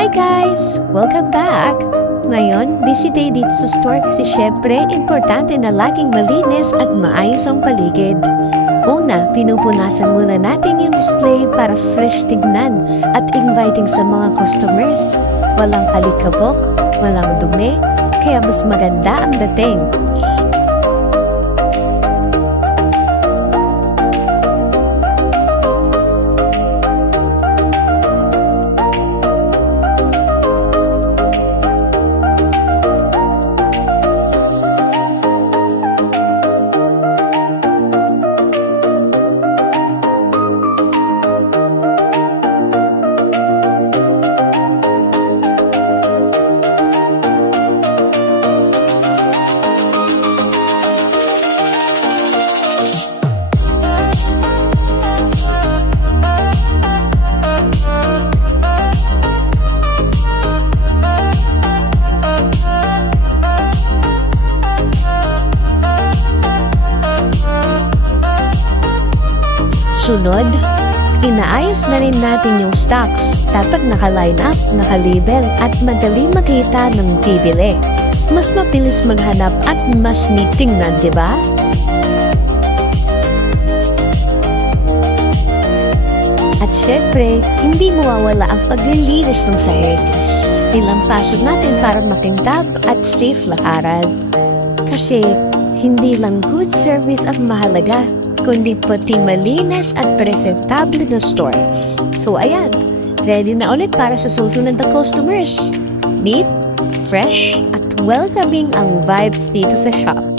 Hi guys! Welcome back! Ngayon, busy day dito sa store kasi syempre, importante na laging malinis at maayos ang paligid. Una, pinupunasan muna natin yung display para fresh tignan at inviting sa mga customers. Walang alikabok, walang dumi, kaya mas maganda ang dating. Sunod, inaayos na rin natin yung stocks. Dapat naka-line up, naka-label at madali makita ng bibili. Mas mabilis maghanap at mas neat tingnan, di ba? At syempre, hindi mawawala ang paglilinis ng sahig. Ilang paso natin para makintab at safe lakaran. Kasi, hindi lang good service ang mahalaga, kundi pati malinis at presentable na store. So ayan, ready na ulit para sa susunod na customers. Neat, fresh, at welcoming ang vibes dito sa shop.